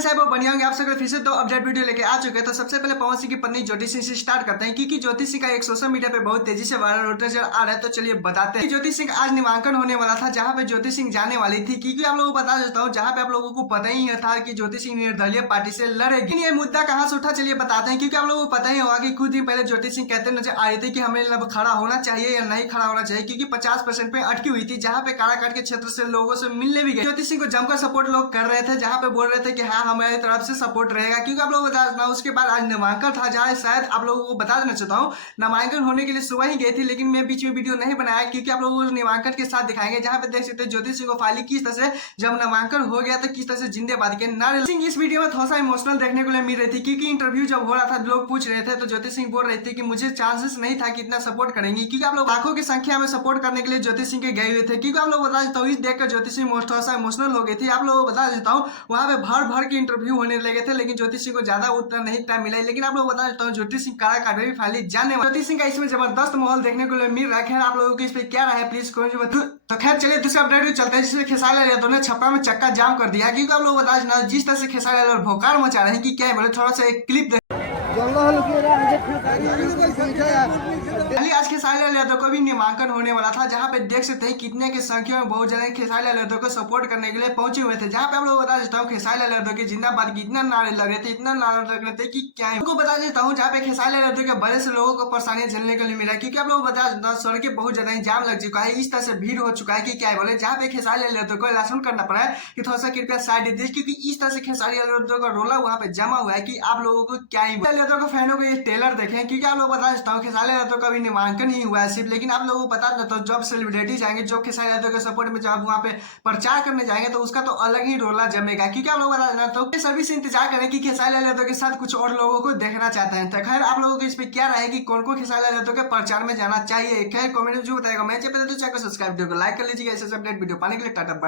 Friends है वो बढ़िया होंगे। आप सबके फिर से दो अपडेट वीडियो लेके आ चुके हैं। तो सबसे पहले पवन सिंह की पत्नी ज्योति सिंह से स्टार्ट करते हैं, क्योंकि ज्योति सिंह का एक सोशल मीडिया पे बहुत तेजी से वायरल होते नजर आ रहा है। तो चलिए बताते हैं। ज्योति सिंह आज नामांकन होने वाला था, जहां पे ज्योति सिंह जाने वाली थी, क्योंकि आप लोगों को बता देता हूँ, जहां पे आप लोगों को पता ही था कि ज्योति सिंह निर्दलीय पार्टी से लड़ेगी। ये मुद्दा कहां से उठा चलिए बताते हैं, क्योंकि आप लोगों को पता ही होगा कि कुछ दिन पहले ज्योति सिंह कहते नजर आ रही थी कि हमें लब खड़ा होना चाहिए या नहीं खड़ा होना चाहिए, क्योंकि 50% पे अटकी हुई थी, जहां पे काराकाट के क्षेत्र से लोगों से मिलने भी गए। ज्योति सिंह को जमकर सपोर्ट लोग कर रहे थे, जहां पे बोल रहे थे कि हाँ हमारी तरफ से सपोर्ट रहेगा, क्योंकि आप लोगों को बता देना उसके बाद आज नामांकन था, जहाँ शायद आप लोगों को बता देना चाहता हूँ नामांकन होने के लिए सुबह ही गई थी, लेकिन मैं बीच में वीडियो नहीं बनाया, क्योंकि आप लोगों को नामांकन के साथ दिखाएंगे, जहाँ पे देख सकते हैं ज्योति सिंह को फाली किस तरह से जब नामांकन हो गया तो किस तरह से जिंदाबाद के नारे सिंह इस वीडियो में थोड़ा सा इमोशनल देखने को मिल रही थी, क्योंकि इंटरव्यू जब हो रहा था लोग पूछ रहे थे तो ज्योति सिंह बोल रही थी कि मुझे चांसेस नहीं था कि इतना सपोर्ट करेंगी, क्योंकि आप लोग लाखों की संख्या में सपोर्ट करने के लिए ज्योति सिंह के गए हुए थे। क्योंकि आप लोग बता देता हूँ इस देखकर ज्योति सिंह थोड़ा सा इमोशनल हो गई थी। आप लोगों को बता देता हूँ वहां पे भर भर के इंटरव्यू होने लगे थे, लेकिन ज्योति सिंह को ज्यादा उतना नहीं टाइम मिला। लेकिन आप लोग बता देता हूँ ज्योति सिंह काराकाट में भी फाइनली जाने वाले। ज्योति सिंह का इसमें जबरदस्त माहौल देखने को मिल रहा है। आप लोगों को इस पे क्या राय है प्लीज कमेंट में बताओ। तो खैर चलिए दूसरे अपडेट में चलते हैं, जिसमें खेसारी लाल यादव ने छपरा में चक्का जाम कर दिया, क्योंकि आप लोग बता देना जिस तरह से खेसारी लाल भोकाल मचा रहे हैं कि क्या है, बोले थोड़ा सा एक क्लिप आज खेसारी लाल यादव का भी नामांकन होने वाला था, जहां पे देख सकते हैं कितने की संख्या में बहुत जने खेसारी लाल यादव को सपोर्ट करने के लिए पहुंचे हुए थे। जहां पे आप लोग बता देता हूँ खेसारी लाल यादव के जिंदाबाद की इतना नारे लग रहे थे, इतना नारे लग रहे थे कि क्या है। उनको बता देता हूँ जहाँ पे खेसारी लाल यादव के बड़े से लोगों को परेशानियां झेलने के लिए मिला, क्योंकि आप लोग बता देता सड़कें बहुत ज्यादा जाम लग चुका है, इस तरह से भीड़ हो चुका है कि क्या बोले, जहाँ पे खेसारी लाल यादव को लासन करना पड़ा है कि थोड़ा सा कृपया साइड दीजिए, क्योंकि इस तरह से खेसारी लाल यादव का रोला वहाँ पे जमा हुआ है कि आप लोगों को क्या ही यादव के फैनों को ये ट्रेलर देखें, क्योंकि आप लोग बता देता हूँ खेसारी लाल यादव का भी नामांकन ही हुआ है सिर्फ। लेकिन आप लोगों को बता देता हूँ जब सेलिब्रिटी जाएंगे, जो खेसारी यादव के सपोर्ट में जब वहाँ पे प्रचार करने जाएंगे तो उसका तो अलग ही रोला जमेगा, क्योंकि आप लोग बता देना तो सभी से इंतजार करें कि खेसारी लाल यादव के साथ कुछ और लोगों को देखना चाहते हैं। तो खैर आप लोगों को इस पे क्या राय है कि कौन कौन खेसारी लाल यादव के प्रचार में जाना चाहिए, खैर कमेंट में जो बताएगा। मैं चैनल को सब्सक्राइब वीडियो को लाइक कर लीजिएगा ऐसे अपडेट वीडियो पाने के लिए। टाटा।